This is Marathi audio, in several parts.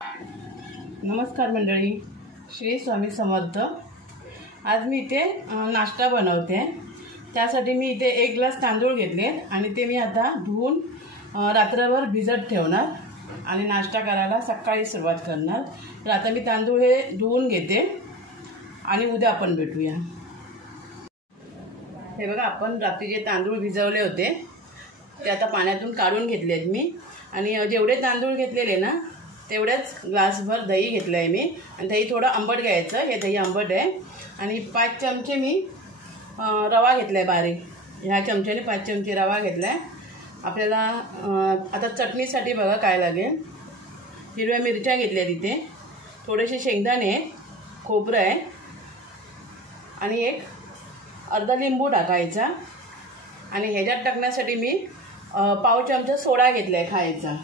नमस्कार मंडळी, श्री स्वामी समर्थ। आज मी इथे नाश्ता बनवते। त्यासाठी मी इथे 1 ग्लास तांदूळ घेतले आणि ते मी आता धुवून रात्रभर भिजत ठेवणार आणि नाश्ता करायला सकाळी सुरुवात करणार। तर आता मी तांदूळ हे धुवून घेते आणि उद्या आपण भेटूया। हे बघा, आपण रात्री जे तांदूळ भिजवले होते ते आता पाण्यातून काढून घेतलेत मी। आणि जेवढे तांदूळ घेतलेले ना तेवढेच ग्लासभर दही घेतलं आहे मी। आणि दही थोडं आंबट घ्यायचं, हे दही आंबट आहे। आणि 5 चमचे मी रवा घेतला आहे बारीक, ह्या चमच्याने 5 चमचे रवा घेतला आहे। आपल्याला आता चटणीसाठी बघा काय लागेल। हिरव्या मिरच्या घेतल्या तिथे, थोडेसे शेंगदाणे, खोबरं आहे आणि एक अर्धा लिंबू टाकायचा। आणि ह्याच्यात टाकण्यासाठी मी पाव चमचा सोडा घेतला आहे खायचा।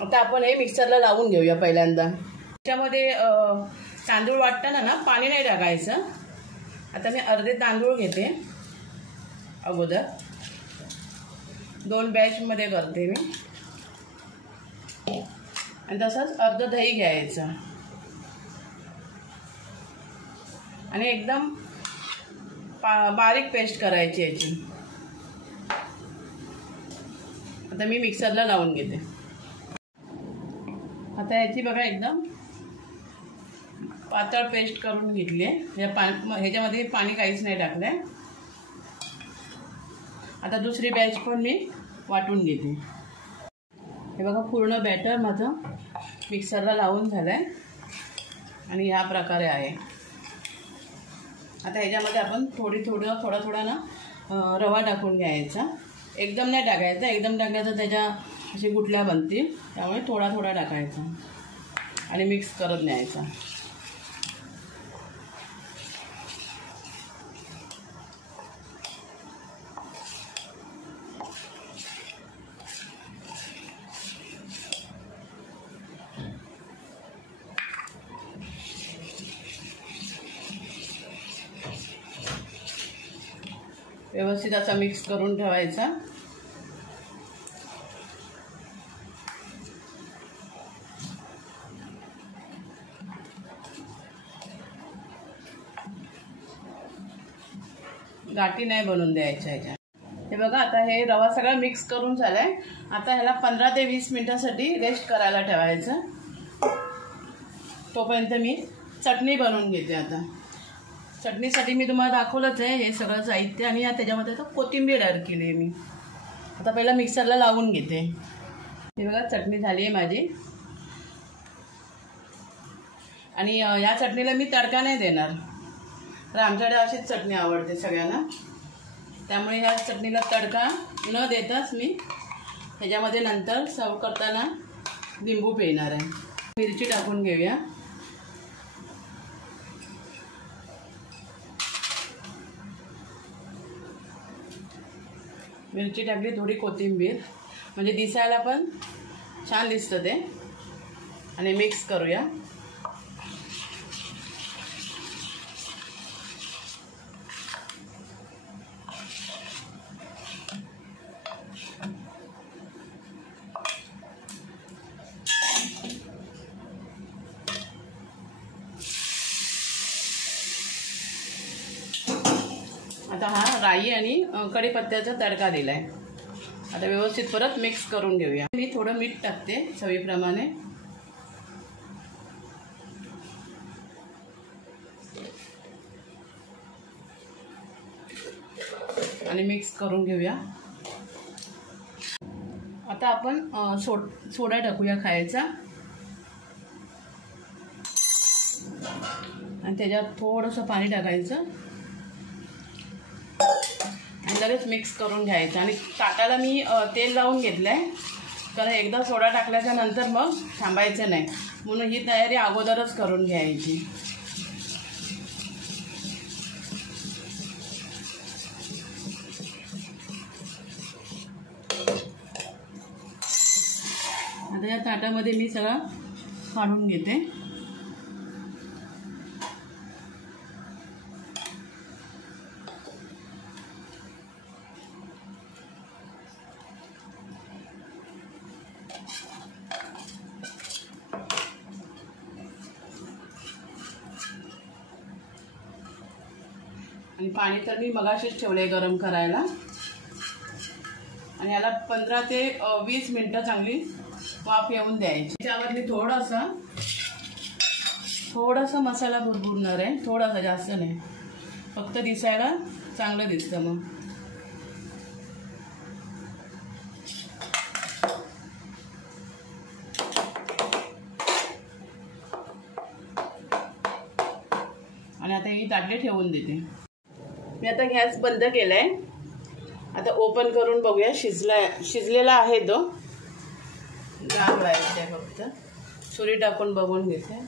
आता आपण हे मिक्सरला लावून घेऊया पहिल्यांदा। त्याच्यामध्ये तांदूळ वाटताना ना पाणी नाही टाकायचं। आता मी अर्धे तांदूळ घेते, अगोदर 2 बॅचमध्ये करते मी। आणि तसंच अर्ध दही घ्यायचं आणि एकदम बारीक पेस्ट करायची याची। आता मी मिक्सरला लावून घेते। आता याची बघा एकदम पातळ पेस्ट करून घेतली आहे। ह्याच्यामध्ये पाणी काहीच नाही टाकलं आहे। आता दुसरी बॅच पण मी वाटून घेते। हे बघा, पूर्ण बॅटर माझं मिक्सरला लावून झालं आहे आणि ह्या प्रकारे आहे। आता ह्याच्यामध्ये आपण थोडा ना रवा टाकून घ्यायचा। एकदम नाही टाकायचा, एकदम टाकायचं त्याच्या अशी गुठल्या बनतील, त्यामुळे थोडा टाकायचा आणि मिक्स करत न्यायचा। व्यवस्थित असा मिक्स करून ठेवायचा। गाठी नाही बनवून द्यायच्या ह्याच्या। हे बघा, आता हे रवा सगळा मिक्स करून झालाय। आता ह्याला 15 ते 20 मिनिटांसाठी रेस्ट करायला ठेवायचं। तोपर्यंत मी चटणी बनवून घेते। आता चटणीसाठी मी तुम्हाला दाखवलंच आहे हे सगळं साहित्य। आणि त्याच्यामध्ये आता कोथिंबीर ॲड केली आहे मी। आता पहिला मिक्सरला लावून घेते। हे बघा, चटणी झाली आहे माझी। आणि या चटणीला मी तडका नाही देणार, तर आमच्याकडे अशीच चटणी आवडते सगळ्यांना, त्यामुळे ह्या चटणीला तडका न देताच मी ह्याच्यामध्ये नंतर सर्व करताना लिंबू पिळणार आहे। मिरची टाकून घेऊया। मिरची टाकली, थोडी कोथिंबीर, म्हणजे दिसायला पण छान दिसतं ते। आणि मिक्स करूया। आता हा राई आणि कढीपत्त्याचा तडका दिलाय। आता व्यवस्थित परत मिक्स करून घेऊया। मी थोडं मीठ टाकते चवीप्रमाणे आणि मिक्स करून घेऊया। आता आपण सोडा टाकूया खायचा आणि त्याच्यात थोडंसं पाणी टाकायचं आणि लगेच मिक्स करून घ्यायचं। आणि ताटाला मी तेल लावून घेतलं आहे, कारण एकदा सोडा टाकल्याच्या नंतर मग थांबायचं नाही, म्हणून ही तयारी अगोदरच करून घ्यायची। आता या ताटामध्ये मी सगळं काढून घेते। आणि पाणी तर मी मगाशीच ठेवले गरम करायला. आणि याला 15 ते 20 मिनटं चांगली वाफ येऊन द्यायची. त्याच्यावर मी थोडासा मसाला भुरभुरणार आहे, थोडासा, जास्त नाही, फक्त दिसायला चांगलं दिसतं मग. आणि आता ही ताटली ठेवून देते. मी आता गॅस बंद केलाय. आता ओपन करून बघूया. शिजलेला आहे तो. डाळ लावायची आहे फक्त. सुरी टाकून बघून घेते.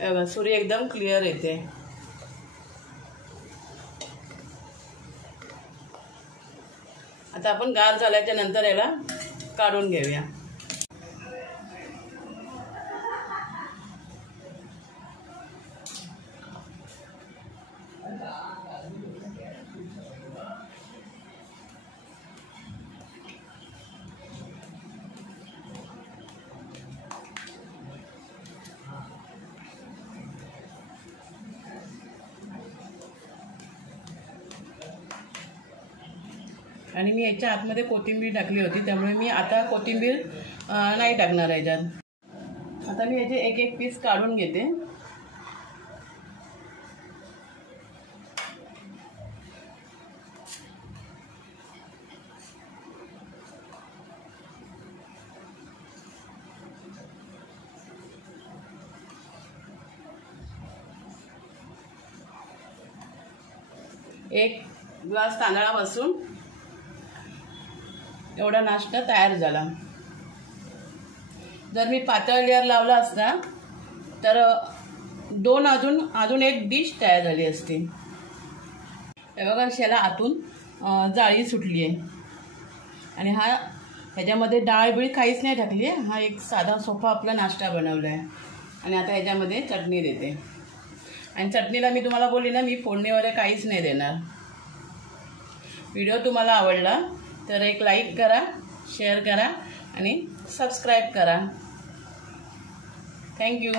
बघा सुरी एकदम क्लिअर येते. आता आपण गार झाल्याच्या नंतर याला काढून घेऊया. आणि मी याच्या आतमध्ये कोथिंबीर टाकली होती, त्यामुळे मी आता कोथिंबीर नाही टाकणार याच्यात. आता मी याचे एक एक पीस काढून घेते. एक ग्लास तांदळापासून एवढा नाश्ता तयार झाला. जर मी पातळ लेअर लावला असता तर अजून एक डिश तयार झाली असती. हे बघा शेला आतून जाळी सुटली आहे. आणि ह्याच्यामध्ये डाळ बिळ काहीच नाही टाकली आहे. हा एक साधा सोपा आपला नाश्ता बनवला आहे. आणि आता ह्याच्यामध्ये चटणी देते. आणि चटणीला मी तुम्हाला बोलली ना, मी फोडणी वगैरे काहीच नाही देणार. व्हिडिओ तुम्हाला आवडला तर एक लाईक करा, शेअर करा आणि सबस्क्राईब करा. थँक्यू.